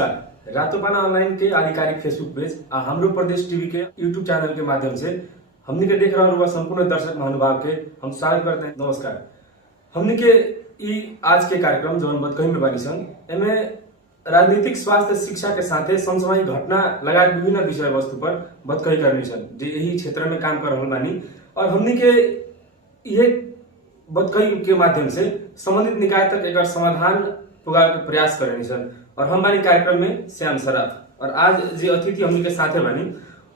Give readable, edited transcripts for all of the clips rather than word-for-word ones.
नमस्कार। रातोपाना ऑनलाइन के आधिकारिक फेसबुक पेज आ हमरो प्रदेश टीवी के यूट्यूब चैनल के माध्यम से हमने के देख रहा हुआ संपूर्ण दर्शक महानुभाव के हम स्वागत करते हैं। नमस्कार। हमने के आज के कार्यक्रम जो हम कहीं में बानी सन एमे राजनीतिक स्वास्थ्य शिक्षा के साथ समसामयिक घटना लगायत विभिन्न विषय वस्तु पर बतकही करनी सन जो यही क्षेत्र में काम कर रहा बानी और हमने के ये बतकही के माध्यम से संबंधित निकाय तक एक समाधान पुगावे के प्रयास करनी सन। और हम बानी कार्यक्रम में श्याम सराफ और आज जो अतिथि हमनी के साथे बानी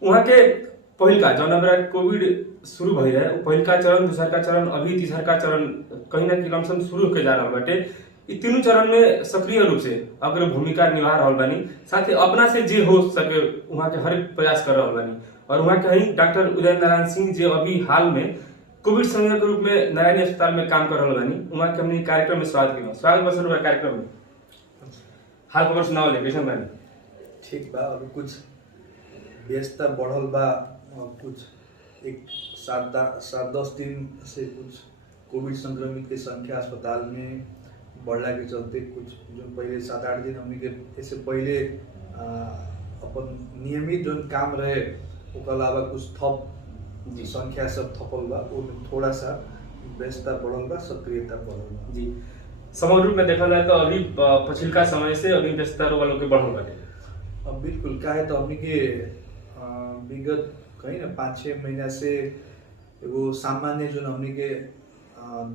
वहाँ के पहिलका जौन हमारा कोविड शुरू भई रहे पहिलका चरण, दूसर का चरण, अभी तीसर का चरण कहीं ना कहीं लमसम शुरू होके जा रहा बाटे। इ तीनों चरण में सक्रिय रूप से अग्र भूमिका निभा रहा बानी, साथ ही अपना से जे हो सके वहाँ के हर एक प्रयास कर रहा बानी। और वहाँ के ही डॉक्टर उदय नारायण सिंह जो अभी हाल में कोविड संज्ञा के रूप में नारायणी अस्पताल में काम कर रहा बानी, वहाँ के हमने कार्यक्रम में स्वागत बसन हुआ कार्यक्रम में हाल खबर सुनाओ ले कैसन बानी? ठीक बा। अभी कुछ व्यस्तता बढ़ल बा और कुछ एक 7-10 दिन से कुछ कोविड संक्रमित के संख्या अस्पताल में बढ़ला के चलते कुछ जो पहले 7-8 दिन हमने के इससे पहले अपन नियमित जो काम रहे उसके अलावा कुछ थप संख्या सब थपल बा, वो थोड़ा सा व्यस्तता बढ़ल बा, सक्रियता बढ़ल बा। जी, समग्र रूप में देखा जाए तो अभी पछिलका समय से अभी व्यस्तता वालों के बढ़ल बाटे। अब बिल्कुल काहे तो हमने के विगत कहीं ना 5-6 महीना से वो सामान्य जो हमने के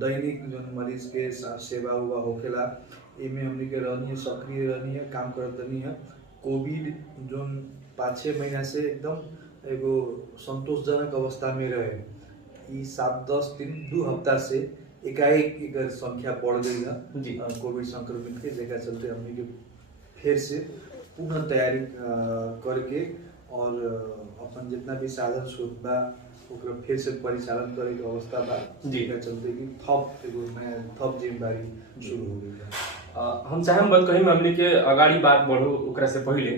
दैनिक जो मरीज के सेवा हुआ होखेला इमे हमने के रहनी सक्रिय रहनी है, काम करत रहनी है। कोविड जो 5-6 महीना से एकदम एगो संतोषजनक अवस्था में रहे। 7-10 दिन 2 हफ्ता से एकाएक एक संख्या बढ़ गई है कोविड संक्रमित के, जेका चलते हमने के फिर से पुनः तैयारी करके और अपन जितना भी साधन स्रोत बा ओकरा फिर से परिचालन करे के अवस्था बा, जेका चलते कि थप जिम्मेदारी शुरू हो गई है। हम चाहे बात कहीं में हमने के अगाड़ी बात बढ़ो ओकरा से पहले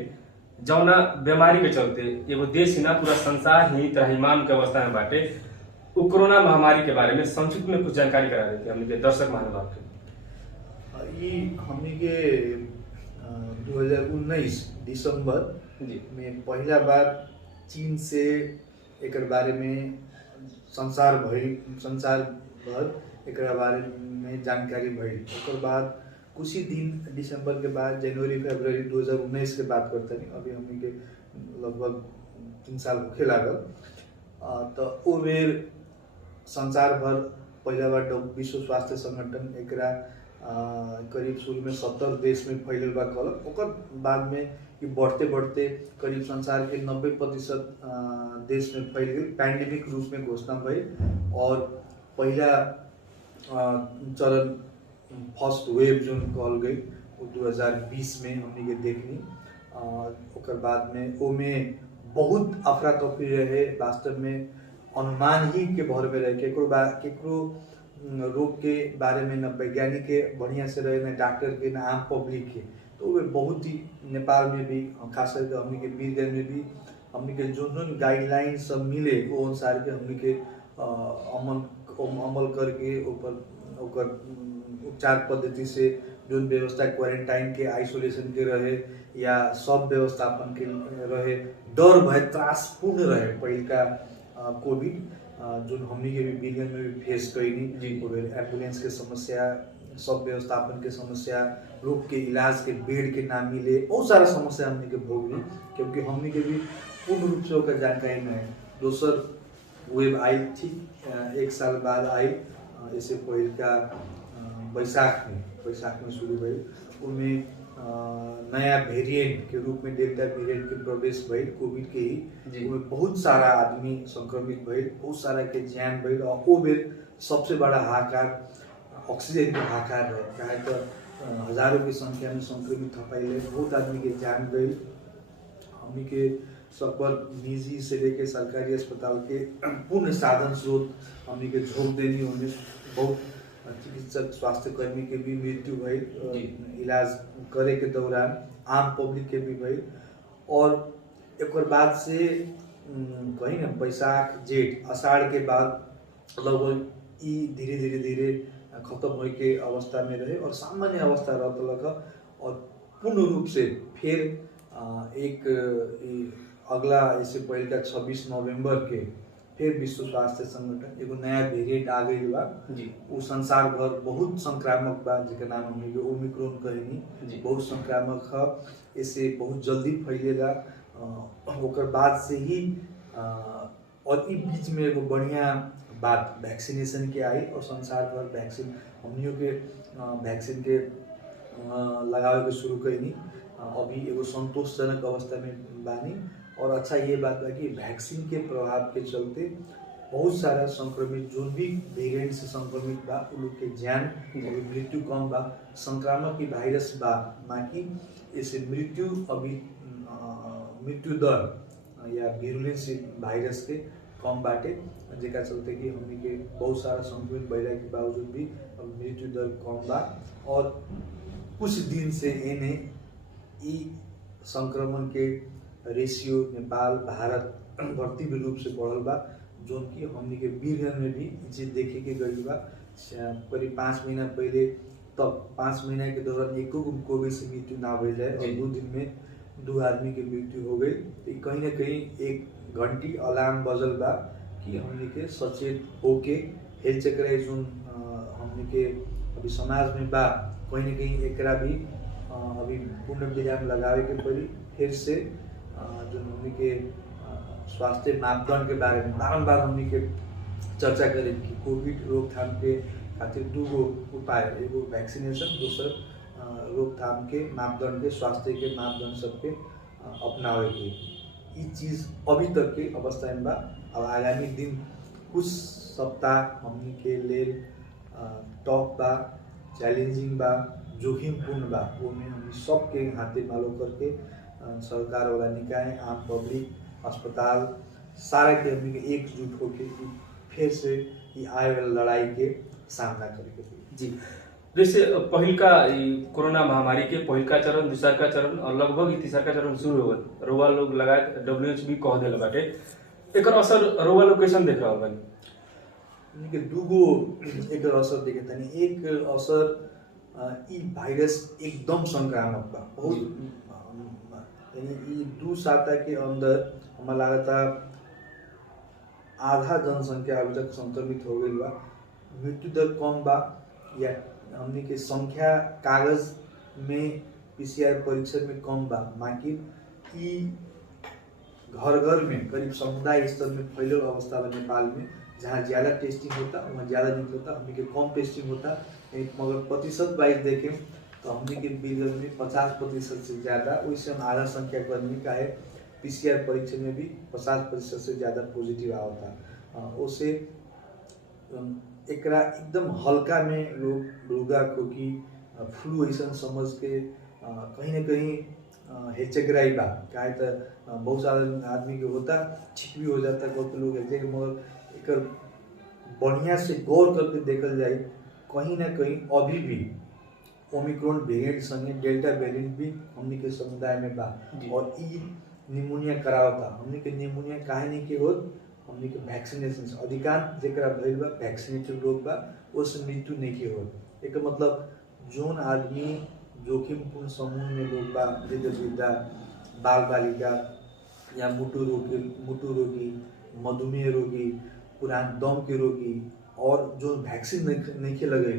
जौना बीमारी के चलते एगो देश ही ना पूरा संसार ही त्राहिमाम के अवस्था में बाटे, वो कोरोना महामारी के बारे में संक्षिप्त में कुछ जानकारी करा देते हमने के दर्शक महानुभाव के। ये हमने के 2019 दिसंबर में पहला बार चीन से एक बारे में संसार भर एक बारे में जानकारी भई। उसके बाद कुछ ही दिन दिसंबर के बाद जनवरी-फरवरी 2019 के बात करते नहीं, अभी हमने के लगभग 3 साल होखे लागल। तो वो बेर संसार भर पहला बार विश्व स्वास्थ्य संगठन एक करीब शुरू में 70 देश में फैलल बा कहलक। ओकर बाद में ये बढ़ते बढ़ते करीब संसार के 90% देश में फैल गई, पैंडेमिक रूप में घोषणा भई। और पहला चरण फर्स्ट वेव जो कहल गई वो 2020 में हमने के देखनी। ओकर बाद में ओमे बहुत अफरा तफरी रहे, वास्तव में अनुमान ही के भर में रहे, केकरो रोग के बारे में न वैज्ञानिक के बढ़िया से रहे, न डॉक्टर के, न आम पब्लिक के। तो वे बहुत ही नेपाल में भी खास करके हमने के वीरगंज में भी हमने के जो गाइडलाइन सब मिले वो अनुसार के हमने के अमल करके ऊपर उपचार पद्धति से जो व्यवस्था क्वारंटाइन के, आइसोलेशन के रहे या सब व्यवस्थापन के रहे, डर भय त्रासपूर्ण रहे पहिलका कोविड जो हमने के भी वीरगंज में भी फेस कैनी। एम्बुलेंस के समस्या, सब व्यवस्थापन के समस्या, रोग के इलाज के बेड के ना मिले, बहुत सारा समस्या हमने के भोगली, क्योंकि हमने के भी पूर्ण रूप से ओकर जानकारी में है। दोसर वेब आई थी 1 साल बाद आई, इससे पहिलका बैसाख में शुरू भई। उनमें नया वेरिएंट के रूप में डेल्टा वेरिएंट के प्रवेश भइल कोविड के ही, उनमें बहुत सारा आदमी संक्रमित भइल, बहुत सारा के जान भइल। और वो बेर सबसे बड़ा हाहाकार ऑक्सीजन के हाहाकार रहे, काहे तो हजारों की संख्या में संक्रमित थपाइले, बहुत आदमी के जान गई। हमनी के सकबर निजी से लेके सरकारी अस्पताल के पूर्ण साधन स्रोत हमनी के झोंक देनी, उन्हें बहुत चिकित्सक स्वास्थ्य कर्मी के भी मृत्यु भई इलाज करे के दौरान, आम पब्लिक के भी भई। और एक बाद से कहीं ना बैसाख जेठ आषाढ़ के बाद लगभग धीरे धीरे खत्म हो के अवस्था में रहे और सामान्य अवस्था रहता। और पूर्ण रूप से फिर एक अगला इससे पहले का 26 नवंबर के फिर विश्व स्वास्थ्य संगठन एगो नया वेरिएंट आ गई बा जी। वो संसार भर बहुत संक्रामक बा, जेकर नाम हमने ओमिक्रॉन कहनी, बहुत संक्रामक है, इससे बहुत जल्दी फैलेगा। ओकर बाद से ही और ई बीच में एगो बढ़िया बात वैक्सीनेशन के आई और संसार भर वैक्सीन हमनियों के वैक्सीन के लगावे के शुरू कैनी। अभी एगो संतोषजनक अवस्था में बानी और अच्छा ये बात है कि वैक्सीन के प्रभाव के चलते बहुत सारा संक्रमित जो भी वेरिएंट से संक्रमित बा उन लोग के जान अभी मृत्यु कम बा। संक्रामक की वायरस बा बाकी इसे मृत्यु अभी मृत्यु दर या विरुलेंस वायरस के कम बाटे, जेका चलते कि हमनी के बहुत सारा संक्रमित बढ़ला के बावजूद भी मृत्यु दर कम बा। और कुछ दिन से एने ई संक्रमण के रेशियो नेपाल भारत भर्ती रूप से बढ़ल बा, जो कि हमनी के वीरगंज में भी चीज देखे के गई बा। करीब 5 महीना पहले तक 5 महीना के दौरान एको कोविड से मृत्यु ना भइल है और 2 दिन में 2 आदमी के मृत्यु हो गई। तो कहीं ना कहीं एक घंटी अलार्म बजल बा कि हमनी के सचेत होके हेल्थ चेक जो हमनी के अभी समाज में बा कहीं ना कहीं एकरा भी अभी पूर्ण विराम लगावे के पड़ी। फिर से जो हमनी के स्वास्थ्य मापदंड के बारे में बारम्बार हमनी के चर्चा करें कि कोविड रोकथाम के खातिर 2 गो उपाय, एगो वैक्सीनेशन, दूसर रोकथाम के मापदंड के स्वास्थ्य के मापदंड सबके अपनावे के। ये चीज़ अभी तक के अवस्था में बा। अब आगामी दिन कुछ सप्ताह हमनी के लेल टफ बा, चैलेंजिंग बा, जोखिमपूर्ण बा, वो में हमनी सबके हाथे मालो करके सरकार वाला निकाय, आम पब्लिक, अस्पताल सारा के हमनी के एकजुट होके फिर से ये आए वाला लड़ाई के सामना करे के। जी, जैसे पहिल का कोरोना महामारी के पहिल का चरण, दूसरा का चरण और लगभग तीसरा का चरण शुरू हो गए, रोवा लोग लगाए WHO भी कह देले बाटे, एकर असर रोवा लोग कैसन देख रहल बानी? के 2 गो एकर असर देखे तनी। एक असर ई वायरस एकदम संक्रामक बा, बहुत यानी ये 2 सप्ताह के अंदर हमें लगता आधा जनसंख्या अभी तक संक्रमित हो गई बा। मृत्यु दर कम बा या हमनी के संख्या कागज में PCR परीक्षण में कम बा, बाकी ई घर घर में करीब समुदाय स्तर में फैलल अवस्था बा नेपाल में, जहाँ ज़्यादा टेस्टिंग होता वहाँ ज़्यादा निकलता, हमनी के कम टेस्टिंग होता। मगर प्रतिशत वाइज देखें तो हमनी के वीरगंज में 50% से ज़्यादा, वैसे हम आधा संख्या कर्मी का है PCR परीक्षण में भी 50% से ज़्यादा पॉजिटिव आता। उससे एकरा एकदम हल्का में लोग रुगा खोकी फ्लू ऐसा समझ के कहीं ना कहीं हेचगराई बा, काहे तो बहुत सारा आदमी के होता ठीक भी हो जाता, बहुत लोग है, मगर एकर बढ़िया से गौर करके देखल जाए कहीं ना कहीं अभी भी ओमिक्रॉन वेरिएंट संगे डेल्टा वेरिएंट भी हमनी के समुदाय में बा और ई निमोनिया करावता। हमनी के निमोनिया काहे नहीं के होत, हमनी के वैक्सीनेशन अधिकांश जेकरा भइल बा वैक्सीनेटेड लोग बा, उससे मृत्यु नहीं के होत। एक मतलब जोन आदमी जोखिमपूर्ण समूह में लोग बा, वृद्ध वृद्धा, बाल बालिका या मुटु रोगी, मधुमेह रोगी, पुरान दम के रोगी और जो वैक्सीन नहीं के लगे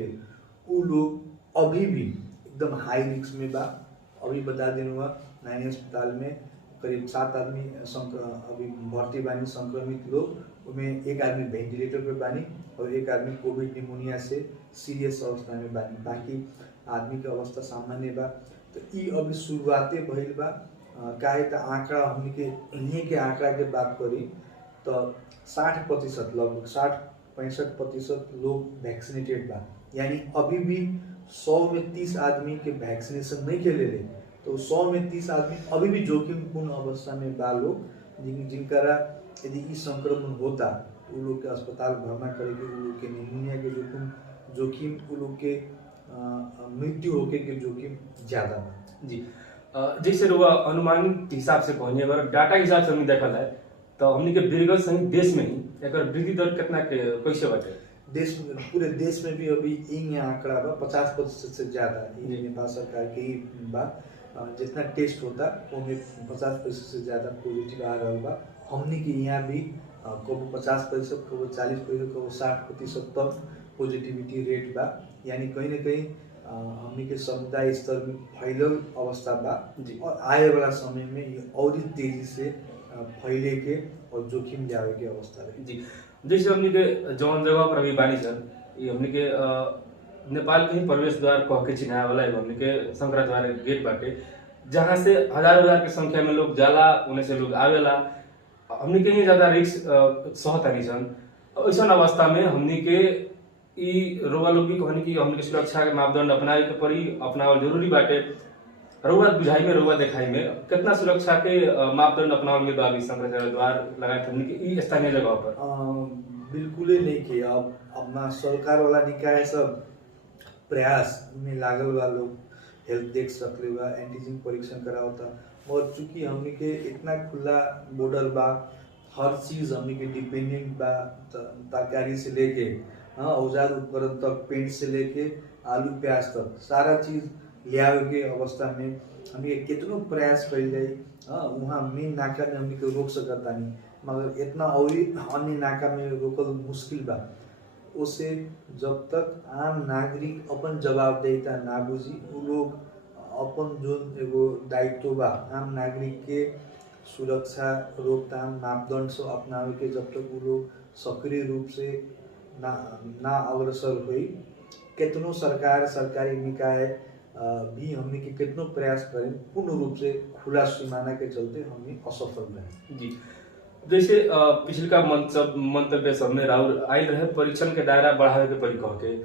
वो लोग अभी भी एकदम हाई रिस्क में बा। अभी बता देना नैनी अस्पताल में करीब 7 आदमी अभी भर्ती बानी संक्रमित लोग, उनमें 1 आदमी वेंटिलेटर पे बानी और 1 आदमी कोविड निमोनिया से सीरियस अवस्था में बानी, बाकी आदमी के अवस्था सामान्य बा। तो ई अभी शुरुआते भइल बा। काहे तो आंकड़ा हमनी के इन्हीं के आंकड़ा के बात करी तो 60% लगभग 60-65% लोग वैक्सीनेटेड बा, यानी अभी भी 100 में 30 आदमी के वैक्सीनेशन नहीं के ले तो 100 में 30 आदमी अभी भी जोखिमपूर्ण अवस्था में बा लोग, जिनका यदि इस संक्रमण होता तो लोग के अस्पताल भरना करेगी, उन लोग के निमोनिया के जोखिम उन लोग के मृत्यु होके के जोखिम ज़्यादा बा। जी, जैसे अनुमानित हिसाब से कहनी, अगर डाटा के हिसाब से हमने देखल है तो हमने के वीरगंज सहित देश में ही एक वृद्धि दर कितना कैसे बाटे? देश में, पूरे देश में भी अभी इन आंकड़ा बा 50% से ज़्यादा नेपाल सरकार के ही बा। जितना टेस्ट होता उनमें 50% से ज़्यादा पॉजिटिव आ रहा बा। हमनी के यहाँ भी कबो 50%, कबो 40%, कबो 60% तक पॉजिटिविटी रेट बा। यानी कहीं ना कहीं हमनी के समुदाय स्तर में फैलल अवस्था बा और आए वाला समय में ये और तेजी से फैले के और जोखिम जावे के अवस्था रही। जी, जैसे हमनी के जौन जगह पर अभी बानी सन, ये हमनी के नेपाल के ही प्रवेश द्वार कह के चिन्हाए वाला है हमनी के शंकराचार्य गेट बाटे, जहाँ से हजार के संख्या में लोग जाला, उन्हें से लोग आवेला। हमनी के ही ज्यादा रिस्क सहतानी सन। ऐसा अवस्था में हमनी के रउआ लोग भी कहनी कि हमनी के सुरक्षा के मापदंड अपनावे के पड़ी, अपनावल जरूरी बाटे। रउआ बुझाई में, रउआ देखाई में कितना सुरक्षा के मापदंड अपनावल गइल बा अभी शंकराचार्य द्वार लगाए हमनी के ई स्थानीय जगह पर? बिल्कुल नहीं किया। अब अपना सरकार वाला निकाय सब प्रयास में लागल बा, लोग हेल्थ देख सकले बा, एंटीजन परीक्षण करावता। और चूंकि हमनी के इतना खुला बॉर्डर बा, हर चीज हमनी के डिपेंडेंट बा, तरकारी से लेके औजार उपकरण तक, पेंट से लेके आलू प्याज तक सारा चीज लियावे के अवस्था में हमनी के कितनो प्रयास कइल जाई। वहाँ मेन नाका में हमनी के रोक सकता नहीं, मगर इतना और अन्य नाका में रोकल मुश्किल बा। उसे जब तक आम नागरिक अपन जवाबदेहिता ना बुझी, उ लोग अपन जो एगो दायित्व बा आम नागरिक के सुरक्षा रोकथाम मापदंड से अपनावे के, जब तक उ लोग सक्रिय रूप से ना अग्रसर हुई, कितनो सरकार सरकारी निकाय भी हमने के कितनो प्रयास करें, पूर्ण रूप से खुला सीमाना के चलते हमने असफल रहे। जी, जैसे पिछले मंतव्य सब में राहुल आयल रहे परीक्षण के दायरा बढ़ावे के परी कह के,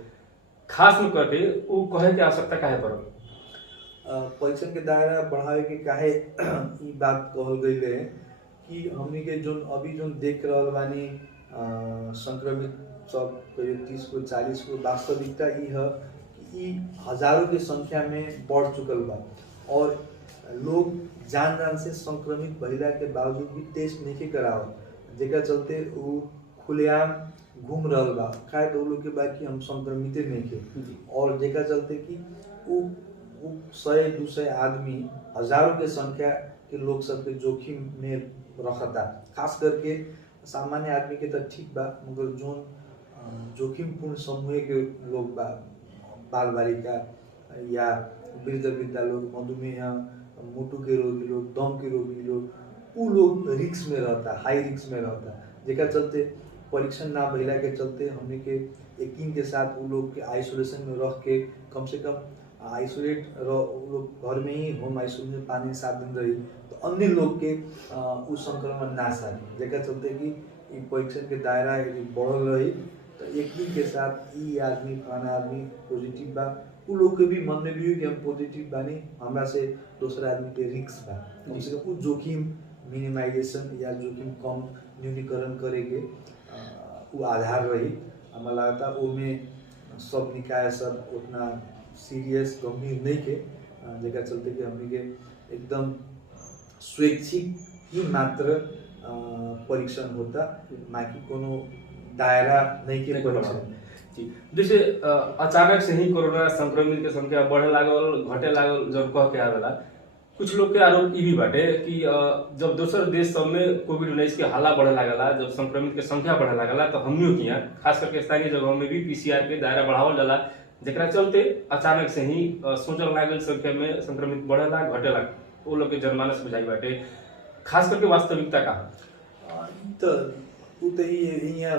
खास में करके वो कहे के आवश्यकता काहे पड़ल? परीक्षण के दायरा बढ़ावे के काहे ई बात कहल गई है कि हमनी के जो अभी जो देख रहल बानी संक्रमित सब 30 को 40 को, वास्तविकता ई है कि हजारों की संख्या में बढ़ चुकल बा और लोग जान से संक्रमित भइला के बावजूद भी टेस्ट नहीं करावत, जेका चलते वो खुलेआम घूम रहल बा। काहे तो लोग के बा कि हम संक्रमित नहीं के, और जेका चलते कि वो 100-200 आदमी, हजारों के संख्या के लोग सबके जोखिम में रखता। खास करके सामान्य आदमी के तो ठीक बा, मगर जो जोखिम पूर्ण समूह के लोग बा, बाल बालिका या वृद्धा लोग, मधुमेह, मोटू के रोगी लोग, दम के रोगी लोग, वो लोग रिस्क में रहता, हाई रिस्क में रहता। जेका चलते परीक्षण ना भइला के चलते हमने के यकीन के साथ वो लोग के आइसोलेशन में रख के, कम से कम आइसोलेट लोग घर में ही होम आइसोलेशन 5-7 दिन रही, तो अन्य लोग के उस संक्रमण ना सारी। जेका चलते कि परीक्षण के दायरा यदि बढ़ल रही तो यकीन के साथ ई आदमी फलाना आदमी पॉजिटिव बा, उ लोग के भी मन में भी कि हम पॉजिटिव बानी, हमरा से दूसरा आदमी के रिस्क बा, कम से कम जोखिम मिनिमाइजेशन या जोखिम कम न्यूनीकरण करे के वो आधार रही। हमें लगता वो में सब निकाय सब उतना सीरियस गंभीर नहीं के, जेका चलते कि हमने के एकदम स्वैच्छिक ही मात्र परीक्षण होता, बाकी कोनो दायरा नहीं के परीक्षण। जैसे अचानक से ही कोरोना संक्रमित के संख्या बढ़े लागल, घटे लागल जब कह के आवेला, कुछ लोग के आरोप ई भी बाटे कि जब दोसर देश सब में कोविड-19 के हाला बढ़े लागला, जब संक्रमित के संख्या बढ़े लागला, तो हमनियों के यहाँ खास करके स्थानीय जगहों में भी पीसीआर के दायरा बढ़ावल जाला, जेकरा चलते अचानक से ही सोचल लागल संख्या में संक्रमित बढ़ेला घटेला, वो लोग के जनमानस बुझाई बाटे। खास करके वास्तविकता का तो ही यहाँ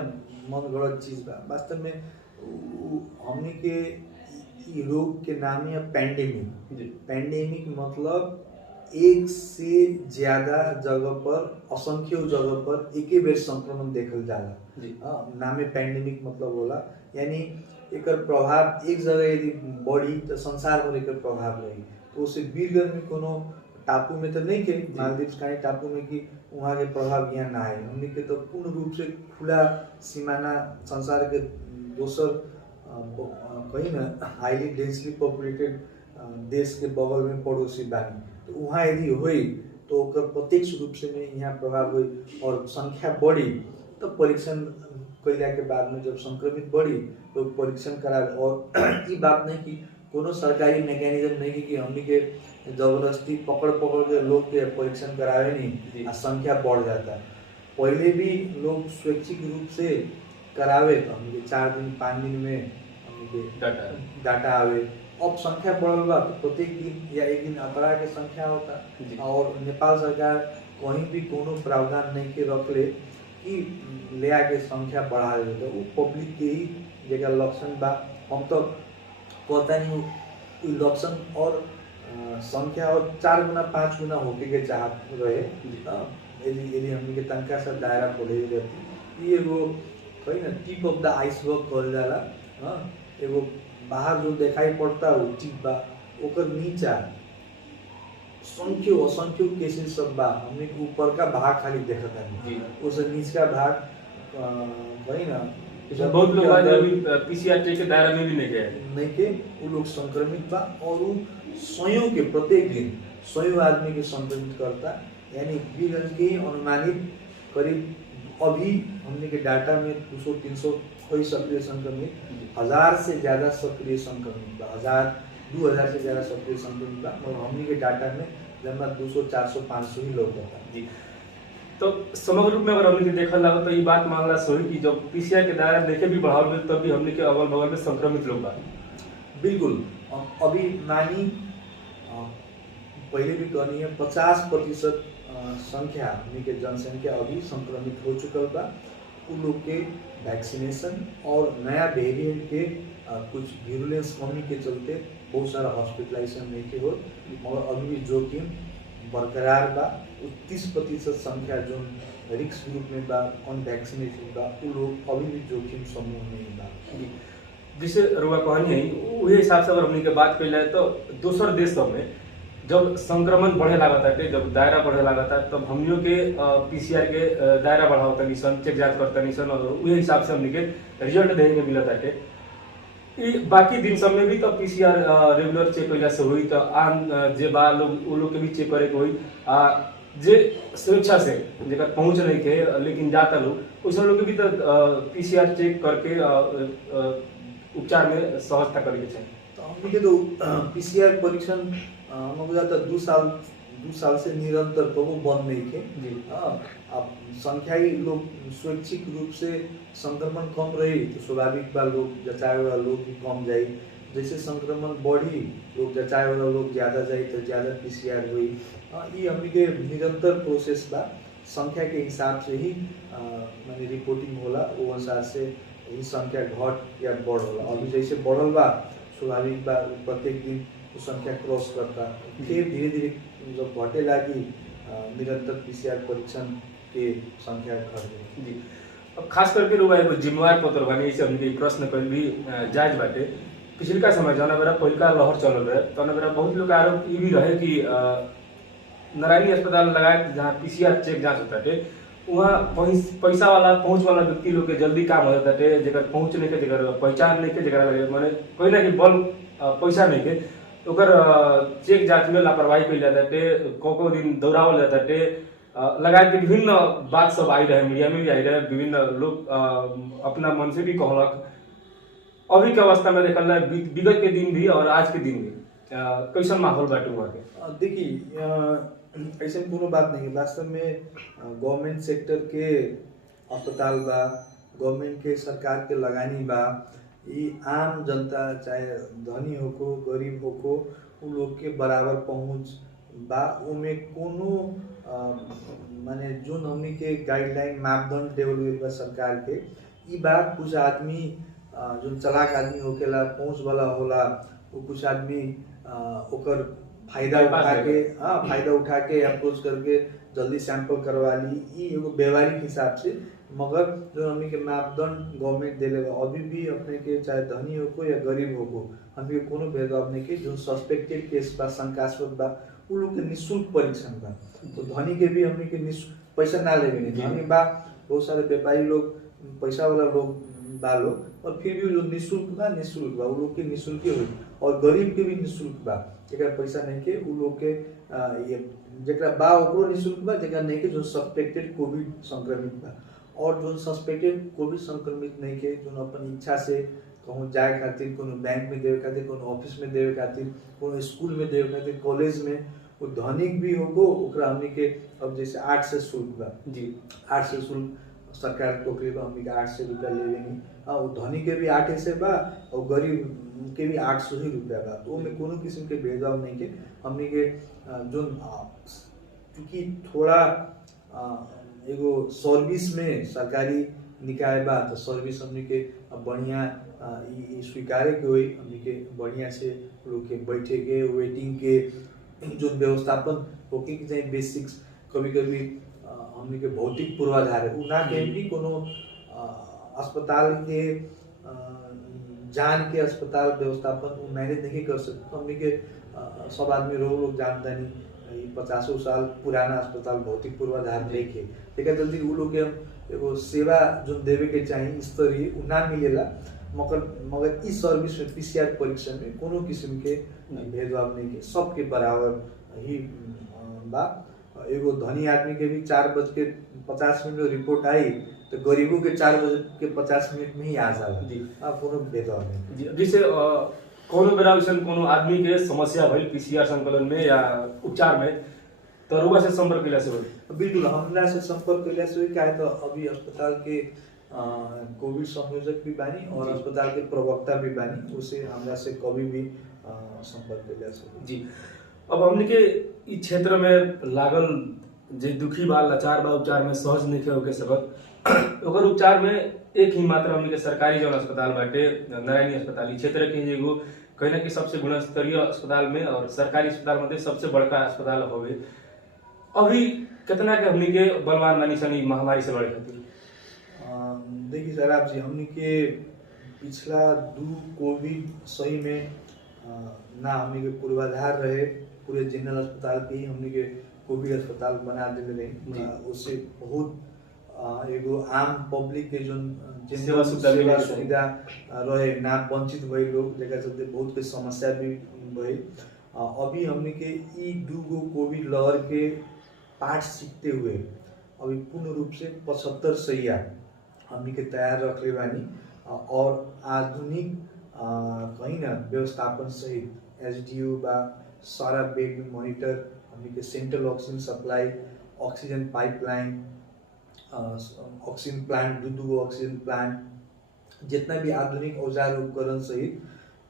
मन गलत चीज बा। वास्तव में हमने के रोग के नाम है पैंडेमिक। पैंडेमिक मतलब एक से ज्यादा जगह पर, असंख्य जगह पर एक बेर संक्रमण देखल जाला। नामे पैंडेमिक मतलब होला, यानी एक प्रभाव एक जगह यदि बढ़ी तो संसार भर एक प्रभाव रही। तो उसे वीरगंज में कोनो टापू में तो नहीं के, मालदीव कानी टापू में कि वहाँ के प्रभाव यहाँ ना आए। हमने के तो पूर्ण रूप से खुला सीमाना संसार के दोसर कहीं ना हाईली डेंसली पॉपुलेटेड देश के बगल में पड़ोसी बानी, तो वहाँ यदि हुई तो प्रत्यक्ष रूप से में यहाँ प्रभाव हुई और संख्या बढ़ी, तो परीक्षण कैला के बाद में जब संक्रमित बढ़ी तो परीक्षण करा। और ये बात नहीं कि कोनो सरकारी मैकेनिज्म नहीं कि हमनी के जबरदस्ती पकड़ के लोग के परीक्षण करावे नहीं आ संख्या बढ़ जाता। पहले भी लोग स्वैच्छिक रूप से करावे तो हमनी के 4 दिन 5 दिन में हमनी के डाटा आवे। अब संख्या बढ़ल बा तो प्रत्येक दिन या एक दिन आंकड़ा के संख्या होता और नेपाल सरकार कहीं भी कोनो प्रावधान नहीं के रखले कि ले आके संख्या बढ़ा दे तो वो पब्लिक के ही जगह लक्षण बा। हम तो कहता नहीं लक्षण और संख्या और 4 गुना 5 गुना होके के चाहत रहे यदि हमनी के तनका सा दायरा खोले रहती। ये एगो कहीं ना टिप ऑफ द आइसबर्ग कहल जाला। एगो बाहर जो दिखाई पड़ता वो टिप बा ओकर नीचा असंख्य केसेस सब बा। हमने ऊपर का भाग खाली देखता नहीं उस नीचे का भाग कहीं ना बहुत लोग आज अभी पीसीआर टेस्ट के दायरा में भी नहीं के वो लोग संक्रमित बा और वो सयों के प्रत्येक दिन 100 आदमी के संक्रमित करता। यानी वीरगंज के अनुमानित करीब अभी हमने के डाटा में 200-300 कोई सक्रिय संक्रमित 1000 से ज्यादा सक्रिय संक्रमित बा 1000-2000 से ज्यादा सक्रिय संक्रमित बा और हमने के डाटा में जमा 200-400-500 ही लोग होता जी। तो समग्र रूप में अगर हमने देखा लगा तो ये बात मानला सही कि जब पीसीआर के दायरा देखे भी बढ़ाव मिल तब भी हमने के अगल बगल में संक्रमित लोग बा। बिल्कुल अभी मानी पहले भी कहनी है 50% संख्या हमने के जनसंख्या अभी संक्रमित हो चुकल बा। उन लोग के वैक्सीनेशन और नया वेरिएंट के कुछ वीरुलेंस कमी के चलते बहुत सारा हॉस्पिटलाइजेशन नहीं के हो और अभी भी जोखिम बरकरार बा। 30% संख्या जो रिस्क ग्रुप में बा अनवैक्सीनेटेड बा वो लोग अभी भी जोखिम समूह में बा। जिसे रुआ कहनी है वही हिसाब से अगर हमने के बात कैल तो दूसर देश सब में जब संक्रमण बढ़े लागता है जब दायरा बढ़े लागता है तब हमनियों के पीसीआर के दायरा बढ़ावता निशन चेक जांच करता निशन और वही हिसाब से हमने के रिजल्ट देने के मिलता है। बाकी दिन सब में भी तो पीसीआर रेगुलर चेक कैला से हुई तो आम जे बा लोग वो लोग के भी चेक करे के हुई जे स्वेच्छा से जेकर पहुंच नहीं थे लेकिन जाता लोग उस लोग के भी तो पीसीआर चेक करके उपचार में सहजता करे के चाहिए। तो हमने के तो पीसीआर परीक्षण हम जाता 2 साल से निरंतर कबो बंद नहीं थे। अब संख्या ही लोग स्वैच्छिक रूप से संक्रमण कम रही तो स्वाभाविक बा लोग जचाए वाला लोग भी कम जाए। जैसे संक्रमण बढ़ी लोग जचाए वाला लोग ज्यादा जाए तो ज्यादा पीसीआर हुई। ये हमने के निरंतर प्रोसेस बा संख्या के हिसाब से ही माने रिपोर्टिंग होला वो अनुसार से ये संख्या घट या बढ़ होला। अभी जैसे बढ़ल बा स्वाभाविक बा प्रत्येक दिन वो संख्या क्रॉस करता फिर धीरे धीरे जब घटे लगी निरंतर पीसीआर परीक्षण के संख्या घट गई। अब खास करके लोग एगो जिम्मेवार पत्र बने से हमने प्रश्न कर भी जायज बाटे। पिछलका समय जौना बेरा पहिलका लहर चलल रहे तौना बेरा बहुत लोग आरोप ये भी रहे कि नारायणी अस्पताल लगाए जहाँ पीसीआर चेक जांच होता है वहाँ पैसा वाला पहुंच वाला व्यक्ति लोग के जल्दी काम हो जाता है जगह पहुंच नहीं के जगह पहचान नहीं के जगह माने कोई ना कि बल पैसा नहीं के ओकर चेक जांच में लापरवाही कइल जाता है को दिन दौड़ावल जाता है लगाए के विभिन्न बात सब आई रहे मीडिया में भी आई रहे विभिन्न लोग अपना मन से भी कहलक। अभी के अवस्था में देखल विगत के दिन भी और आज के दिन भी कैसन माहौल बाटे हुआ के देखिए ऐसे कोनो बात नहीं है। वास्तव में गवर्नमेंट सेक्टर के अस्पताल बा गवर्नमेंट के सरकार के लगानी बा ये आम जनता चाहे धनी होको गरीब होको उन लोग के बराबर पहुंच बा। उनमें कोनो माने जो हमनी के गाइडलाइन मापदंड डेवलप बा सरकार के ई बात कुछ आदमी जो चलाक आदमी होकेला पहुंच वाला होला वो कुछ आदमी ओकर फायदा उठा के अप्रोच करके जल्दी सैंपल करवा ली ये एगो व्यवहारिक हिसाब से। मगर जो हमनी के मापदंड गवर्नमेंट देले बा अभी भी अपने के चाहे धनी होको या गरीब होको हमनी के कोनो भेदभाव अपने के जो सस्पेक्टेड केस बा शंकास्पद बा उ लोग के निःशुल्क परीक्षण बा। तो धनी के भी हमनी के पैसा ना लेवे नहीं धनी बा बहुत सारे व्यापारी लोग पैसा वाला लोग बा लोग और फिर भी जो निःशुल्क बा उ लोग के निःशुल्क हुई और गरीब के भी निःशुल्क बा जेकरा पैसा नहीं के उ लोग के ये जेकरा बा ओकरो निःशुल्क बा जेकरा नहीं के जो सस्पेक्टेड कोविड संक्रमित बा और जो सस्पेक्टेड कोविड संक्रमित नहीं के जो अपन इच्छा से कहूँ जाए खातिर, कोनो बैंक में देवे खातिर, कोनो ऑफिस में देवे खातिर, कोनो स्कूल में देवे खातिर, कॉलेज में, वो धनिक भी होगो ओकरा हमनी के अब जैसे 8 से शुल्क बा जी 8 से शुल्क सरकार टोकरी बा, हमनी के 800 रुपया लेवेनी। वो धनी के भी 8 से बा और गरीब के भी 800 ही रुपया बा। तो ओमे कोनो किस्म के भेदभाव नहीं के हमनी के जो क्योंकि थोड़ा एगो सर्विस में सरकारी निकाय बा, तो सर्विस हमनी के बढ़िया स्वीकारे के होई, हमनी के बढ़िया से लोग के बैठे के, वेटिंग के जो व्यवस्थापन होके कि चाहिए बेसिक्स, कभी कभी हमनी के भौतिक पूर्वाधार है ना के भी कोनो अस्पताल के जान के अस्पताल व्यवस्थापन मैनेज नहीं कर सकते। हमनी के सब आदमी लोग जानता नहीं 50 साल पुराना अस्पताल भौतिक पूर्वाधार लेके देखा जल्दी उ लोग के हम एगो सेवा जो देवे के चाहिए स्तरीय उ ना मिलेला। मगर इस सर्विस में पीसीआर परीक्षण में कोनो किस्म के भेदभाव नहीं के, सबके बराबर ही बा। एगो धनी आदमी के भी 4:50 में रिपोर्ट आई तो गरीबों के 4:50 में ही आ जाला, कोनो भेदभाव नहीं। जैसे कोनो बेरा वैसन कोनो आदमी के समस्या भइल पीसीआर संकलन में या उपचार में तो रुआ से संपर्क कैला से होई? बिल्कुल हमरा से संपर्क कैला से होई, काहे तो अभी अस्पताल के कोविड संयोजक भी बानी और अस्पताल के प्रवक्ता भी बानी, उसे हमरा से कभी भी संपर्क कैला से जी। अब हमने के इ क्षेत्र में लागल जे दुखी बा, लाचार बा, उपचार में सहज नहीं होके सकत, ओकर उपचार में एक ही मात्र हमने के सरकारी जौन अस्पताल बाटे नारायणी अस्पताल क्षेत्र के एगो कहीं ना कहीं सबसे गुणस्तरीय अस्पताल में और सरकारी अस्पताल में सबसे बड़का अस्पताल होवे। अभी कितना के हमने के बलवान मानी सनी महामारी से लड़े खातिर? देखिए सर आप जी, हमने के पिछला 2 कोविड सही में ना हमने के पूर्वाधार रहे, पूरे जनरल अस्पताल के ही हमने के कोविड अस्पताल बना दिले रहे। उससे बहुत एगो आम पब्लिक के जो सेवा सुविधा रहे ना वंचित भई लोग, जेकरा चलते बहुत के समस्या भी भई। अभी हमने के ई 2 कोविड लहर के पाठ सीखते हुए अभी पूर्ण रूप से 75 सैया हमने के तैयार रख ले बानी और आधुनिक कहीं ना व्यवस्थापन सहित एसडीयू बा, सारा बेड में मॉनिटर, हमने के central oxygen supply, oxygen pipeline, oxygen plant, 2 oxygen plant, जितना भी आधुनिक औजार उपकरण सहित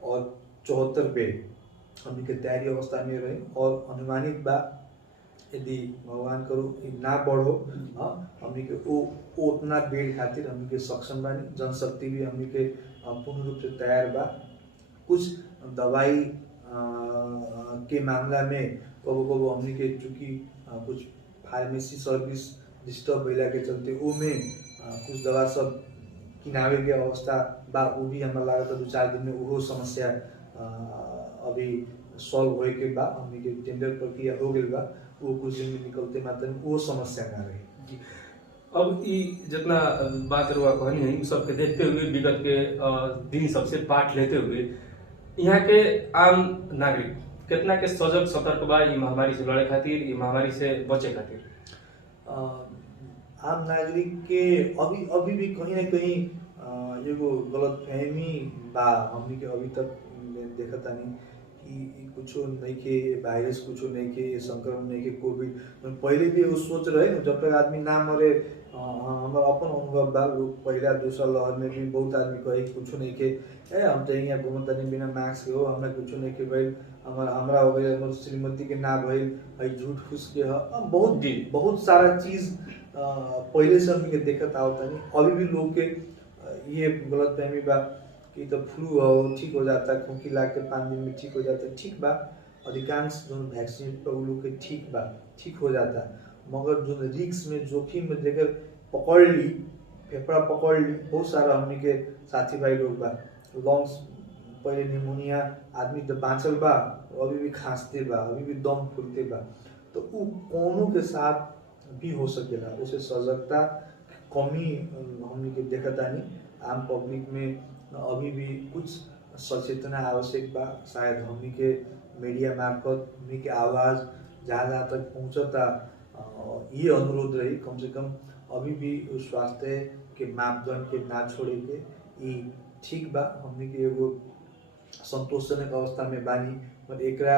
और 74 बेड हमने के तैयारी अवस्था में रहे। और अनुमानित बा यदि भगवान करो ना बढ़ो हमने के उतना बेड खातिर हमने के सक्षम बानी, जनशक्ति भी हमने के पूर्ण रूप से तैयार बा। कुछ दवाई के मामला में कबो हमने के चूंकि कुछ फार्मेसी सर्विस डिस्टर्ब होला के चलते वो में कुछ दवा सब किनावे के अवस्था बा, वो भी हमारा लागत 2-4 दिन में वो समस्या अभी सॉल्व होए के बा, हमने के टेंडर प्रक्रिया हो गई बा, वो कुछ दिन में निकलते मात्र में वो समस्या ना रही। अब ई जितना बात रुआ कहनी है सबके देखते हुए विगत के दिन सबसे पाठ लेते हुए यहाँ के आम नागरिक कितना के सजग सतर्क बा ई महामारी से लड़े खातिर, ई महामारी से बचे खातिर? आम नागरिक के अभी भी कहीं ना कहीं एगो गलतफहमी बा, हमनी के अभी तक देखता नहीं कि कुछो नहीं के वायरस, कुछो नहीं के संक्रमण नहीं के कोविड। पहले भी वो सोच रहे जब तक आदमी ना मरे, हमारा अपन अनुभव बा, लोग पहला दूसरा लहर में भी बहुत आदमी कहे कुछो नहीं के हम तो यहाँ घूमत नहीं बिना मास्क के हो, हमरा कुछो नहीं के भइल, हमरा हो गई, हमारे श्रीमती के ना भइल, झूठ फूस के बहुत सारा चीज पहले से हमनी के देखत आवता नहीं। अभी भी लोग के ये गलतफहमी बा कि तो फ्लू हो ठीक हो जाता है, खोखी ला के 5 दिन में ठीक हो जाता है, ठीक बा। अधिकांश जो वैक्सीन पर वो लोग के ठीक बा, ठीक हो जाता है। मगर जो रिक्स में जोखिम में देकर पकड़ ली, फेफड़ा पकड़ ली, बहुत सारा हमनी के साथी भाई लोग बा, लंग्स पहले निमोनिया आदमी तो बाँचल बा, अभी भी खांसते बा, अभी भी दम फूलते बा, तो वो कोनो के साथ भी हो सकेला। उसे सजगता कमी हमनी के देखता नहीं, आम पब्लिक में अभी भी कुछ सचेतना आवश्यक बा। शायद हमनी के मीडिया मार्फत हमनी के आवाज जहाँ तक पहुँचता, ये अनुरोध रही कम से कम अभी भी स्वास्थ्य के मापदंड के ना छोड़े के, ठीक बा, हमने के एगो संतोषजनक अवस्था में बानी, पर एकरा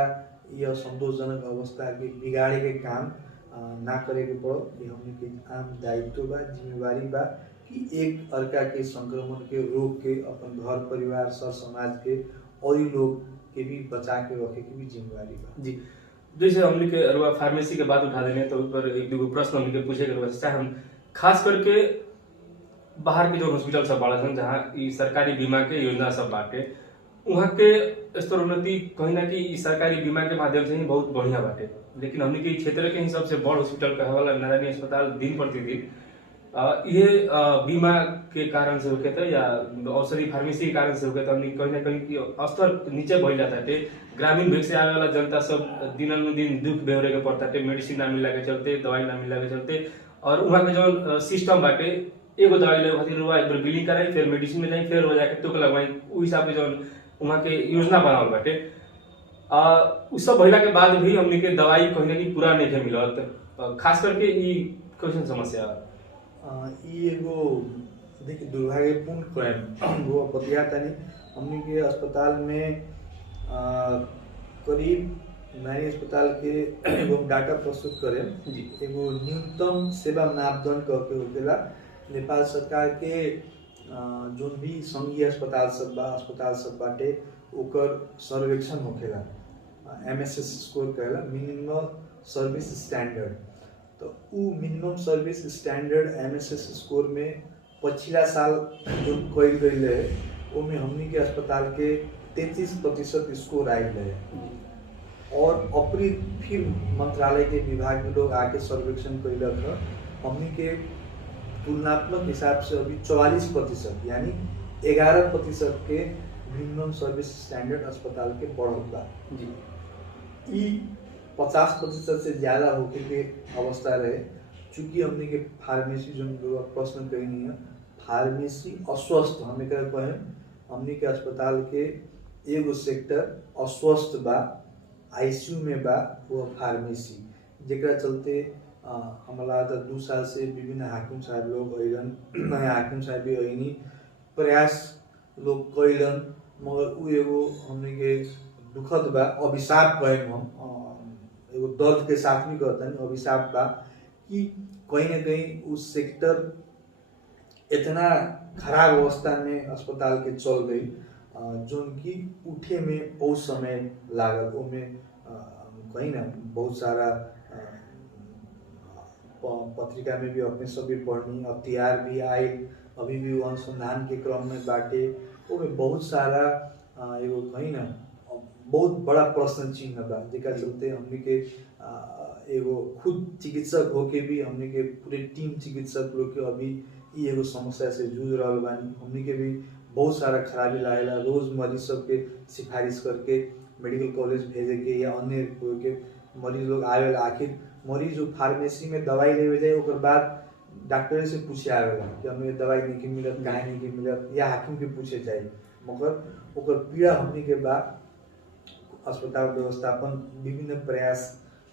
यह संतोषजनक अवस्था के बिगाड़े के काम ना करे के पड़ो। ये हमने के आम दायित्व बा, जिम्मेवारी बा कि एक अर्का के संक्रमण के रोक के अपन घर परिवार सर समाज के और लोग के भी बचा के रखे के भी जिम्मेवारी बा। जी, जैसे हमने के अरुआ फार्मेसी के बात उठा देने तो ऊपर एक दो प्रश्न हमने के पूछे के चाहे हम खास करके बाहर के जो हॉस्पिटल सब बाड़ा सन जहाँ ई सरकारी बीमा के योजना सब बाटे वहाँ के स्तरोन्नति कहीं ना कहीं सरकारी बीमा के माध्यम से ही बहुत बढ़िया बाटे, लेकिन हमने के क्षेत्र के ही सबसे बड़ हॉस्पिटल कहे वाला नारायणी अस्पताल दिन प्रतिदिन ये बीमा के कारण से होके था या औषधि फार्मेसी के कारण से होके था हमने कहीं ना कहीं की स्तर नीचे बढ़ जाता है। ग्रामीण भेग से आने वाला जनता सब दिन दुख बेहरे के पड़ता है, मेडिसिन ना मिला के चलते, दवाई ना मिला के चलते, और वहाँ के जो सिस्टम बाटे एगो दवाई ले खातिर रुआ एक बार बिलिंग कराई, फिर मेडिसिन में जाई, फिर हो जाके तुक लगवाई, उ हिसाब से जो वहाँ के योजना बनावल बाटे उ सब भइला के बाद भी हमने के दवाई कहीं ना कहीं पूरा नहीं मिलत, खास करके ई कैसन समस्या ये एगो देखिए दुर्भाग्यपूर्ण क्राइम वो बतिया तनी हमने के अस्पताल में करीब नारायणी अस्पताल के एगो डाटा प्रस्तुत करे एगो न्यूनतम सेवा मापदंड करके होकेला नेपाल सरकार के जोन भी संघीय अस्पताल सब बाटे ओकर सर्वेक्षण होकेला MSS स्कोर कहेला मिनिमम सर्विस स्टैंडर्ड। तो उ minimum service standard MSS score में पिछला साल जो कईल गई है उसमें हमनी के अस्पताल के 33% स्कोर आयल है, और अप्रैल फिर मंत्रालय के विभाग में लोग आके सर्वेक्षण कैलक है, हमनी के तुलनात्मक हिसाब से अभी 44% यानी 11% के मिनिमम सर्विस स्टैंडर्ड अस्पताल के बढ़ल बा। 50% से ज्यादा होके के अवस्था रहे। चूंकि हमने के फार्मेसी जो प्रश्न कहनी है फार्मेसी अस्वस्थ हमें कहे हमने के अस्पताल के एगो सेक्टर अस्वस्थ बा, ICU में बा वो फार्मेसी, जेकरा चलते हमारा 2 साल से विभिन्न हाकिम साहब लोग अइलन, नया हाकिम साहब भी अइनी, प्रयास लोग कैलन, मगर उ एगो हमने के दुखद बा, अभिशाप कहे हम एगो दर्द के साथ भी कहता है अभिशाप बा कि कहीं ना कहीं उस सेक्टर इतना खराब अवस्था में अस्पताल के चल गई जो कि उठे में बहुत समय लागल। उनमें कहीं ना बहुत सारा पत्रिका में भी अपने सभी पढ़नी, अख्तियार भी आए, अभी भी वो अनुसंधान के क्रम में बाटे, वो बहुत सारा एगो कहीं ना बहुत बड़ा प्रश्न चिन्ह बा, जेका चलते हमने के एगो खुद चिकित्सक होके भी हमने के पूरे टीम चिकित्सक लोग के अभी ये एगो समस्या से जूझ रहा बानी। हमने के भी बहुत सारा खराबी लागेला, रोज मरीज सबके सिफारिश करके मेडिकल कॉलेज भेजे के या अन्य के मरीज लोग आवेला, आखिर मरीज जो फार्मेसी में दवाई लेवे जाए ओकर बाद डॉक्टर से पूछे आवेला कि हमें दवाई नहीं मिलत, काहे नहीं मिलत, या हाकिम के पूछे जाए, मगर ओकर पीड़ा हमने के बाद अस्पताल व्यवस्थापन विभिन्न प्रयास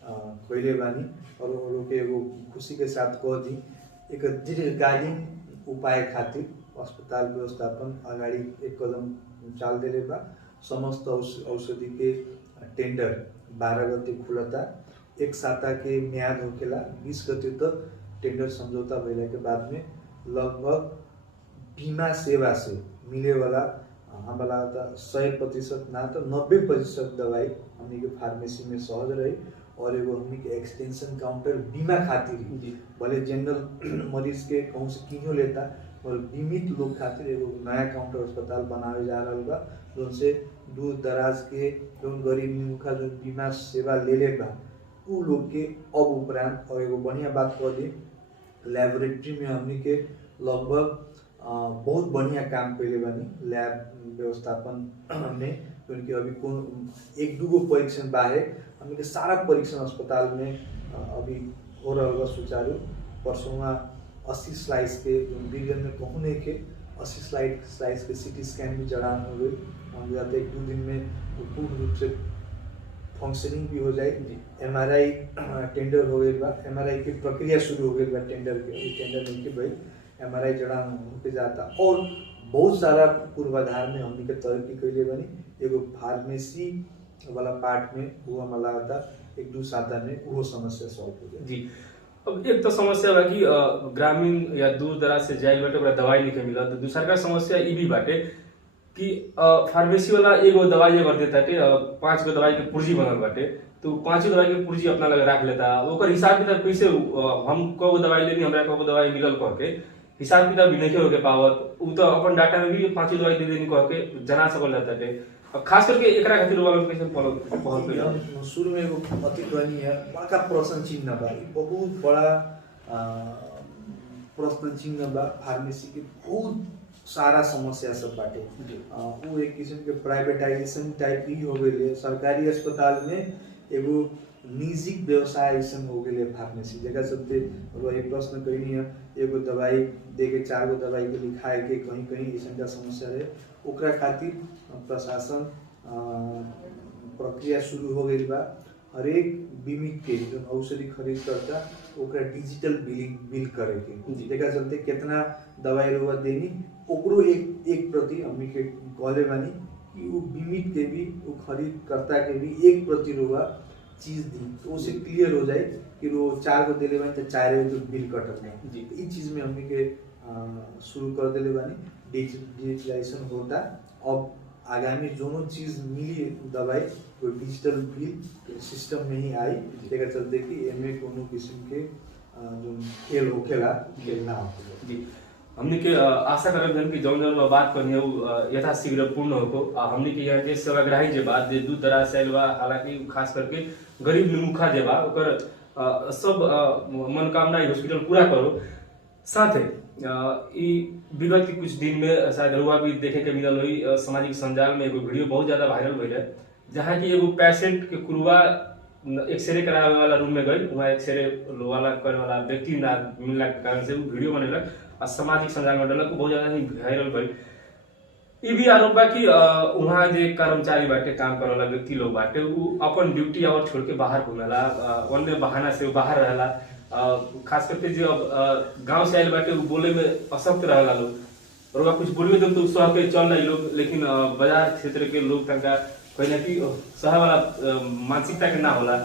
कैले बानी, और वो लोग के एगो खुशी के साथ कह दी एक दीर्घकालीन उपाय खातिर अस्पताल व्यवस्थापन अगाडि एक कदम चाल देले बा। समस्त औषधि के टेंडर 12 गते खुलता, एक साता के म्याद होकेला, 20 गते तक टेंडर समझौता भइला के बाद में लगभग बीमा सेवा से मिले वाला हमारा 100% ना तो 90% दवाई हमने के फार्मेसी में सहज रही, और एगो हमने के एक्सटेंशन काउंटर बीमा खातिर भले जनरल मरीज के कहूँ से किनो लेता, और बीमित लोग खातिर एगो नया काउंटर अस्पताल बनावे जा रहा बा, जो से दूर दराज के जो गरीब निमुखा जो बीमा सेवा ले बा उ लोग के अब उपरांत। और एगो बढ़िया बात कह दी, लैबोरेटरी में हमने के लगभग बहुत बढ़िया काम कैले बानी लैब व्यवस्थापन में, क्योंकि अभी कौन 1-2 परीक्षण बाहे हमने के सारा परीक्षण अस्पताल में अभी हो रहा होगा सुचारू। परसों 80 स्लाइस के विज्ञान में कहूँ नहीं के 80 स्लाइस के CT स्कैन भी जड़ान हो गई, हम जाते 1-2 दिन में पूर्ण रूप से फंक्शनिंग भी हो जाए। MRI टेंडर हो गई बा, MRI की प्रक्रिया शुरू हो गई बा टेंडर के, टेंडर नहीं के भाई MRI जड़ान होके जाता, और बहुत सारा पूर्वाधार में हमनी के तरक्की कैले बनी। एगो फार्मेसी वाला पार्ट में वो हमें लगता 1-2 साल में वो समस्या सॉल्व हो जाए। जी। अब एक तो समस्या बा कि ग्रामीण या दूर दराज से जाइल बाटे ओकरा दवाई नहीं मिला। तो दूसरा का समस्या ई भी बाटे कि फार्मेसी वाला एगो दवाई अगर देता के 5 गो दवाई के पुर्जी बनल बाटे, तो 5 दवाई के पुर्जी अपना लगे रख लेता। ओकर हिसाब किताब कैसे हम कब दवाई लेनी हमरा कब दवाई मिलल कह के हिसाब किताब भी नहीं हो के पावत। उ तो अपन डाटा में भी 5 दवाई दे देनी कह के जना सकल रहता के। अब खास करके एकरा खातिर वाला कैसे पहल कइल। शुरू में एगो अति ध्वनि बड़का प्रश्न चिन्ह बा, बहुत बड़ा प्रश्न चिन्ह बा। फार्मेसी के बहुत सारा समस्या सब बाटे। वो एक किस्म के प्राइवेटाइजेशन टाइप ही हो गए। सरकारी अस्पताल में एगो निजी व्यवसाय ऐसा हो गए फार्मेसी, जगह चलते वही प्रश्न कहीं है एगो दवाई दे के 4 गो दवाई के लिखाए के कहीं कहीं ऐसा का समस्या रहे। ओकरा खातिर प्रशासन प्रक्रिया शुरू हो गई बा। हर एक बीमित के जो औषधि खरीद करता ओकरा डिजिटल बिल करे के, जगह चलते कितना दवाई रुआ देनी ओकरो एक प्रति हमनी के कहले बानी कि वो बीमित के भी वो खरीद करता के भी 1 प्रति रुआ चीज दी, तो उसे क्लियर हो जाए कि वो 4 गो दिले बानी तो 4 गो बिल कटल जाए। इस चीज में हमनी के शुरू कर दिले बानी। डिजिटलाइजेशन होता। अब आगामी जो चीज मिली दवाई वो डिजिटल बिल सिस्टम में ही आई, जगह चलते कि एमे कोनो किस्म के जो खेल होखेला खेल ना हो। जी हमनी के आशा करब जन कि जौन जौन बात करनी है यथाशीघ्र पूर्ण होको। हमनी के यहाँ के सेवाग्राही जे बात जे दूर दराज से आइल बा, हालांकि खास करके गरीब निमुखा जे बा ओकर सब मनोकामना हॉस्पिटल पूरा करो। साथे ई विगत के कुछ दिन में शायद रुआ भी देखे के मिलल हुई सामाजिक संजाल में एगो वीडियो बहुत ज्यादा वायरल भइल है, जहाँ की एगो पेशेंट के कुरुआ एक्सरे करावे वाला रूम में गई, वहाँ एक्सरे वाला करे वाला व्यक्ति ना मिलला के कारण से वो वीडियो बनेलक और सामाजिक संजाल में डालक, बहुत ज्यादा ही वायरल भइल। ई भी आरोप बा कि वहाँ जे कर्मचारी बाटे काम करे वाला व्यक्ति लोग बाटे वो अपन ड्यूटी और छोड़ के बाहर घूमेला, अन्य बहाना से बाहर रहेला। खास करके जो गांव से आयल बाटे वो बोले में असक्त रहेला लोग, और कुछ बोलियो तो सह के चल रही लोग, लेकिन बाजार क्षेत्र के लोग तनका कहीं ना कि सह वाला मानसिकता के ना होला।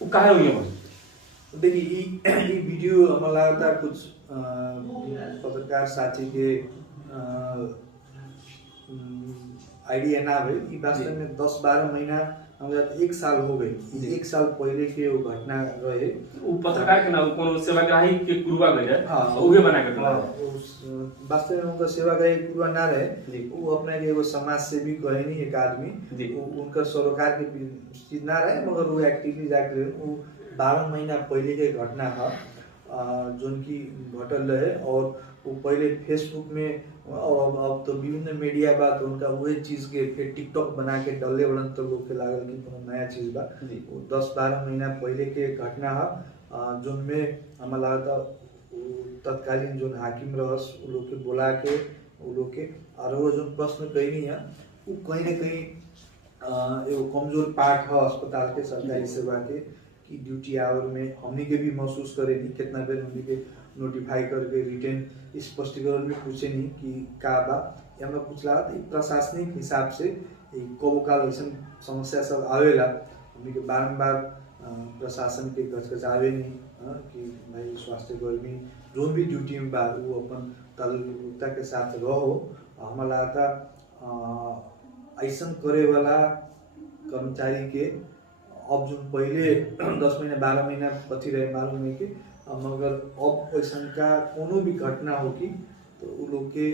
वो काहे होई है? देखिए ई वीडियो हमें लगता कुछ पत्रकार साथी के आइडिया ना भाई। ई वास्तव में 10-12 महीना हमरा 1 साल हो गई। 1 साल पहले के वो घटना रहे। वो पत्रकार के ना कोनो सेवाग्राही के कुरुआ गए है। हाँ उहे बना के वास्तव में उनका सेवाग्राही कुरुआ ना रहे। वो अपने के एगो समाज सेवी कहे नहीं एक आदमी, उनका सरोकार के चीज ना रहे, मगर वो एक्टिवली जाके वो 12 महीना पहले के घटना है जोन की घटल रहे। और वो पहले फेसबुक में अब तो विभिन्न मीडिया बा तो उनका वही चीज के फिर टिकटॉक बना के डले बड़न तो लोग के लागल कि कोनो नया चीज बा। वो 10-12 महीना पहले के घटना है जोन में हमें लगता तत्कालीन जो हाकिम रहस वो लोग के बोला के वो लोग के और वो जो प्रश्न कही है वो कहीं ना कहीं एगो कमजोर पार्ट है अस्पताल के सरकारी सेवा के कि ड्यूटी आवर में हमनी के भी महसूस करे नहीं। कितना बेर हमनी के नोटिफाई करके रिटेन स्पष्टीकरण में पूछे नहीं कि का बा हमें पूछला तो प्रशासनिक हिसाब से कबो काल ऐसा समस्या सब आवेला। हमनी के बारम्बार प्रशासन के गचगचावे नहीं कि भाई स्वास्थ्य कर्मी जो भी ड्यूटी में बा वो अपन तत्परता के साथ रहो। हमें लगता ऐसा करे वाला कर्मचारी के अब जो पहले 10 महीना 12 महीना कथी रहे मालूम नहीं कि मगर अब ऐसा का कोनो भी घटना होगी तो वो लोग के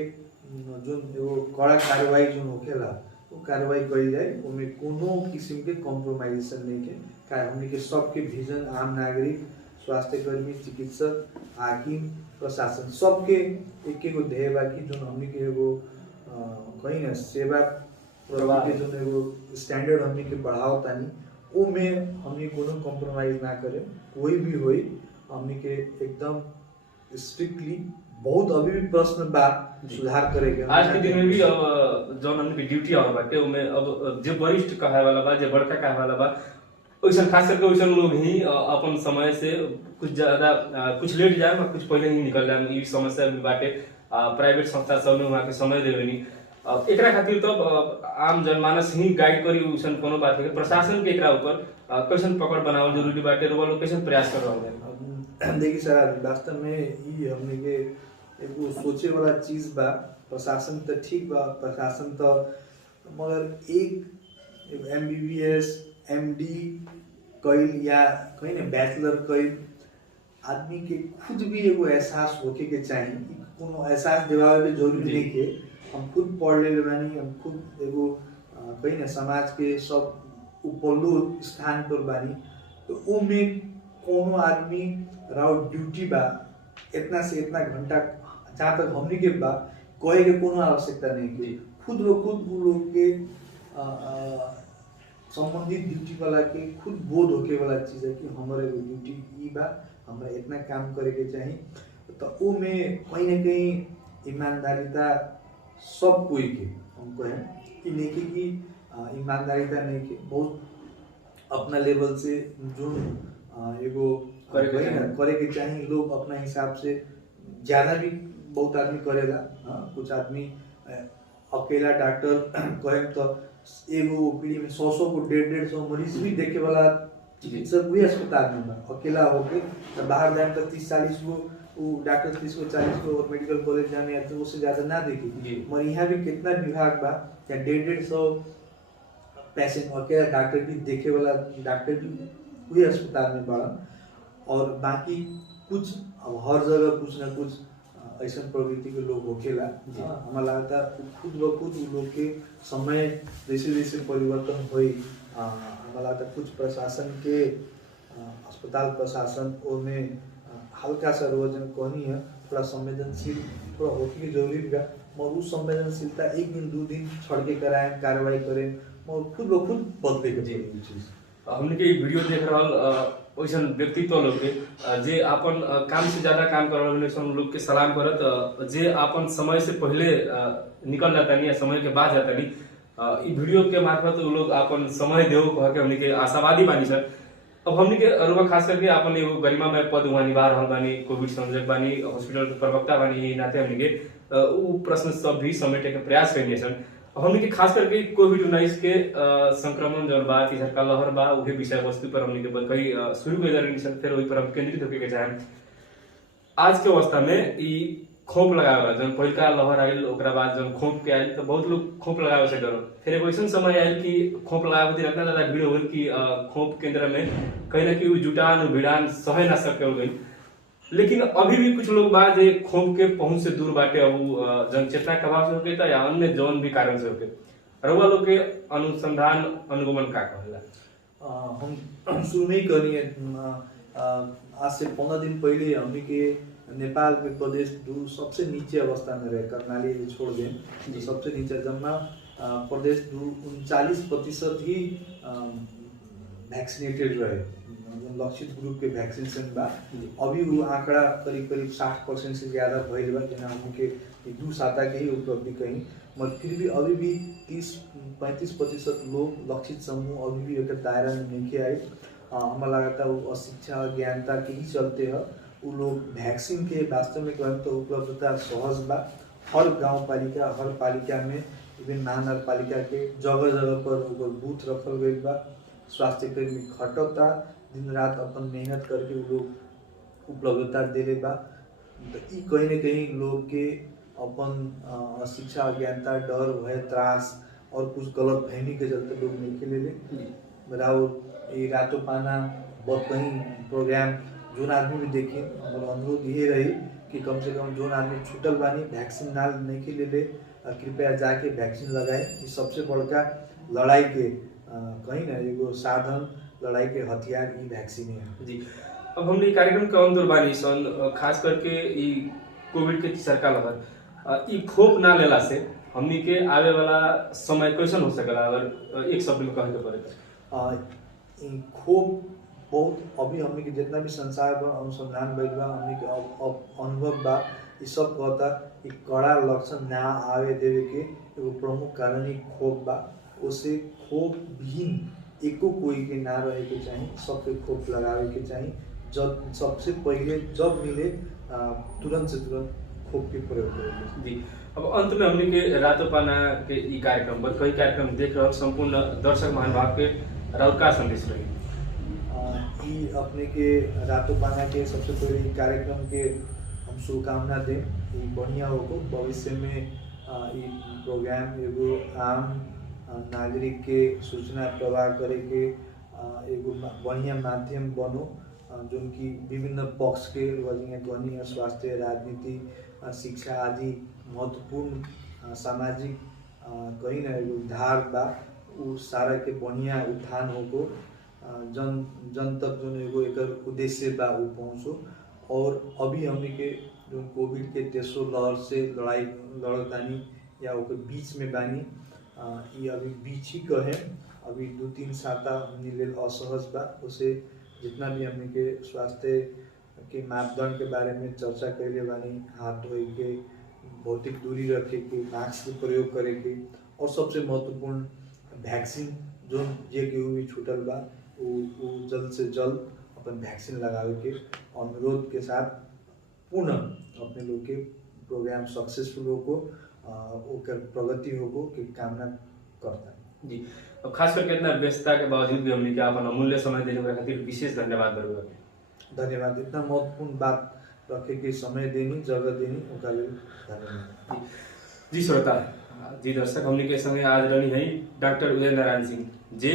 जो वो कड़ा कार्रवाई जो होखेला वो कार्रवाई करी जाए। उनमें कोनो किस्म के कॉम्प्रोमाइजेशन नहीं के का हमने के सबके विजन आम नागरिक स्वास्थ्य कर्मी चिकित्सक हाकिम प्रशासन सबके एक गो ध्येय बा कि जो हमने के वो कहीं ना सेवा के जो एगो स्टैंडर्ड हमने के बढ़ाओ तानी वो में हमने कोनो कॉम्प्रोमाइज ना करे। कोई भी होई हमने के एकदम स्ट्रिक्टली बहुत अभी भी प्रश्न बात सुधार करेगा। आज के दिन में भी अब जौन हमने ड्यूटी आवर बाटे उमे अब जे वरिष्ठ कहे वाला बा जे बड़का कहे वाला बा वैसा खास करके वैसा लोग ही अपन समय से कुछ ज्यादा कुछ लेट जाए कुछ पहले ही निकल जाए। ये समस्या भी बाटे प्राइवेट संस्था सब में वहाँ के समय देवेनी। एकरा खातिर तब आम जनमानस ही गाइड करी उसन कोनो बात है प्रशासन के एकरा ऊपर कैसन पकड़ बनावल जरूरी बाटे और वो लोग कैसन प्रयास कर रहल है। देखिए सर वास्तव में ई हमने के एगो सोचे वाला चीज बा। प्रशासन तो ठीक बा, प्रशासन तो मगर एक MBBS MD कईल या कहीं ना बैचलर कईल आदमी के खुद भी एगो एहसास होके के चाहिए। कोनो एहसास दिवावे के जरूरी नहीं के हम खुद पढ़ ले बानी, हम खुद एगो कहीं ना समाज के सब उपलू स्थान पर बानी, तो वो में कोनो आदमी राउट ड्यूटी बा इतना से इतना घंटा जहाँ तक हमनी के बा कहे के कोनो आवश्यकता नहीं के खुद ब खुद वो लोग के संबंधित ड्यूटी वाला के खुद बोध होके वाला चीज है कि हमारे ड्यूटी ई बा, हमरा इतना काम करे के चाहिए। तो वो में कहीं ना कहीं ईमानदारिता सब कोई के हम कहें कि नहीं कि ईमानदारिता नहीं के बहुत अपना लेवल से जो एगो करे के चाहिए लोग अपना हिसाब से ज्यादा भी बहुत आदमी करेला। कुछ आदमी अकेला डॉक्टर कहे तो एगो ओपीडी में 100 को 150 मरीज भी देखे वाला चिकित्सक भी अस्पताल में अकेला होके तो बाहर जाए तो 30-40 को वो डॉक्टर 30 को 40 को मेडिकल कॉलेज जाने या तो उससे ज्यादा ना देखे। मगर यहाँ भी कितना विभाग बा या 150 पेशेंट अकेला डॉक्टर भी देखे वाला डॉक्टर भी वही अस्पताल में बड़ा। और बाकी कुछ अब हर जगह कुछ ना कुछ ऐसा प्रवृत्ति के लोग होखेला। हमारा लगता खुद ब खुद लोग के समय जैसे जैसे परिवर्तन हुई हमारा लगता कुछ प्रशासन के अस्पताल प्रशासन में हल्का सा रोजन कहनी है थोड़ा संवेदनशील थोड़ा होके की जरूरी बा। मगर उस संवेदनशीलता एक दिन 2 दिन छोड़ के कराएं कार्रवाई करें मगर खुद ब खुद बदले के चीज। हमने के वीडियो देख रहल वैसन व्यक्तित्व लोग के जे अपन काम से ज्यादा काम कर रहल वैसन लोग के सलाम करत जे अपन समय से पहले निकल जाता नहीं या समय के बाद जाता नहीं। ई वीडियो के मार्फत वो लोग अपन समय देव कह के हमने के आशावादी बानी सर। अब हमने के अरुवा खास करके अपन एगो गरिमामय पद वहाँ निभा रहल बानी, कोविड संयोजक बानी, हॉस्पिटल के प्रवक्ता बानी, यही नाते हमने के उ प्रश्न सब भी समेटे के प्रयास करिए सर। हमने के खास करके कोविड-19 के संक्रमण जो बा तीसर का लहर बा उहे विषय वस्तु पर हमने के कई शुरू कर रही सर, फिर वही पर हम केंद्रित होके के चाहें। आज के अवस्था में ई खोप लगावे जन पहिलका लहर आइल ओकरा बाद जन खोप के आइल तो बहुत लोग खोप लगावे से डरो। फिर एक ऐसा समय आइल कि खोप लगावे खातिर इतना ज्यादा भीड़ हो गई कि खोप केंद्र में कहीं ना कहीं जुटान भिड़ान सहे ना सके हो गई। लेकिन अभी भी कुछ लोग बा जे खोप के पहुंच से दूर बाटे अब जनचेतना के अभाव से होके या अन्य जौन भी कारण से होके रउआ लोग के अनुसंधान अनुगमन का कहला। हम शुरू में ही करी आज से 15 दिन पहले हमने के नेपाल के प्रदेश 2 सबसे नीचे अवस्था में रहे, कर्णाली छोड़ दें तो सबसे नीचे जमा प्रदेश 2 39% ही वैक्सीनेटेड रहे लक्षित ग्रुप के वैक्सीनेशन बा। अभी वो आंकड़ा करीब 60% से ज्यादा भइल बा जना हमके 2 साता के ही उपलब्धि कहीं। मगर फिर भी अभी भी 30-35% लोग लक्षित समूह अभी भी एक दायरा में नहीं आए। हमारा लगता है वो अशिक्षा ज्ञानता के ही चलते है वो लोग वैक्सीन के वास्तव में कहते तो उपलब्धता सहज बा। हर गाँव पालिका हर पालिका में विभिन्न महानगर पालिका के जगह जगह पर बूथ रखल गई बा। स्वास्थ्य कर्मी खटता दिन रात अपन मेहनत करके वो लोग उपलब्धता दिले बा। तो ई कहीं न कहीं लोग के अपन शिक्षा अज्ञानता डर भय त्रास और कुछ गलत फहमी के चलते लोग नहीं खेले ले रातों पाना बहुत कहीं प्रोग्राम जोन आदमी भी देखे। हमारा अनुरोध ये रही कि कम से कम जोन आदमी छूटल बानी वैक्सीन ना नहीं खेले ले कृपया जाके वैक्सीन लगाए। ये सबसे बड़का लड़ाई के कहीं ना एगो साधन लड़ाई के हथियार ई वैक्सीन है जी। अब हमने कार्यक्रम का अंदर बानी सन खास करके ई कोविड के तीसरका लहर ई खोप ना लेला से हमनी के आवे वाला समय कैसन हो सकेला अगर एक शब्द में कहे के पड़े तो खोप बहुत अभी हमने के जितना भी संसार पर अनुसंधान भइल बा हमने के अब अनुभव बा ये सब कहता कि कड़ा लक्षण ना आवे देवे के एगो प्रमुख कारण ही खोप बा। उसे खोप विहीन एको कोई के ना रहे के चाहिए, सबके खोप लगावे के चाहिए। जब सबसे पहले जब मिले तुरंत से तुरंत खोप के प्रयोग करेंगे। जी, अब अंत में हमने के रातोपाना के ई कार्यक्रम पर कई कार्यक्रम देख रहे संपूर्ण दर्शक महानुभाव के और का संदेश रही ई अपने के रातोपाना के सबसे पहले कार्यक्रम के हम शुभकामना दें। ये बढ़िया होगा भविष्य में ये प्रोग्राम एगो आम नागरिक के सूचना प्रवाह करे के एगो बढ़िया माध्यम बनो, जो कि विभिन्न पक्ष के गणनीय स्वास्थ्य, राजनीति, शिक्षा आदि महत्वपूर्ण सामाजिक कहीं ना एगो धार बा उ सारा के बढ़िया उत्थान होको, जन तक जो एगो एकर उद्देश्य बा उ पहुँचो। और अभी हमने के जो कोविड के तेसरो लहर से लड़ाई लड़तानी या ओके बीच में बानी, ये अभी बीच ही कहे, अभी 2-3 साता हमने लेल असहज बा। उसे जितना भी हमने के स्वास्थ्य के मापदंड के बारे में चर्चा कैले बानी, हाथ धोए के, भौतिक दूरी रखे के, मास्क के प्रयोग करे के, और सबसे महत्वपूर्ण वैक्सीन जो जे केहू भी छूटल बा वो जल्द से जल्द अपन वैक्सीन लगावे के अनुरोध के साथ पुनः अपने लोग के प्रोग्राम सक्सेसफुल होको, ओकर प्रगति होको की कामना करता है। जी, अब खास करके इतना व्यस्तता के बावजूद भी हमने क्या अपन अमूल्य समय देने के खातिर विशेष धन्यवाद करूँगा। धन्यवाद। इतना महत्वपूर्ण बात रखे के समय देनी, जगह देनी, ओका लेल धन्यवाद। जी श्रोता, जी दर्शक, हमने के संगे आज रहनी है डॉक्टर उदय नारायण सिंह जे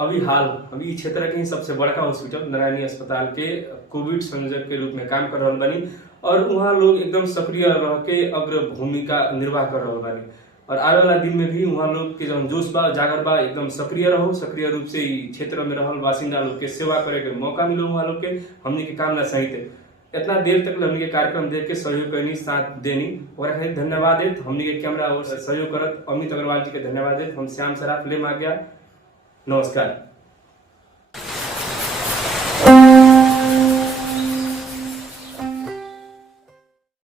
अभी अभी क्षेत्र के ही सबसे बड़का हॉस्पिटल नारायणी अस्पताल के कोविड संयोजक के रूप में काम कर रहा बानी, और वहाँ लोग एकदम सक्रिय रह के अग्र भूमिका निर्वाह कर रहा बानी, और आने वाला दिन में भी वहाँ लोग के जब जोश बा जागर बा एकदम सक्रिय रहो, सक्रिय रूप से क्षेत्र में रहल बासिंदा लोग के सेवा करे के मौका मिलो, वहाँ लोग के हमने के कामना सहित है। इतना देर तक हमने के कार्यक्रम देख के सहयोग करनी, साथ देनी, और धन्यवाद देत हमने के कैमरा और सहयोग करत अमित अग्रवाल जी के धन्यवाद देत। हम श्याम सराफ ले आ गया। नमस्कार।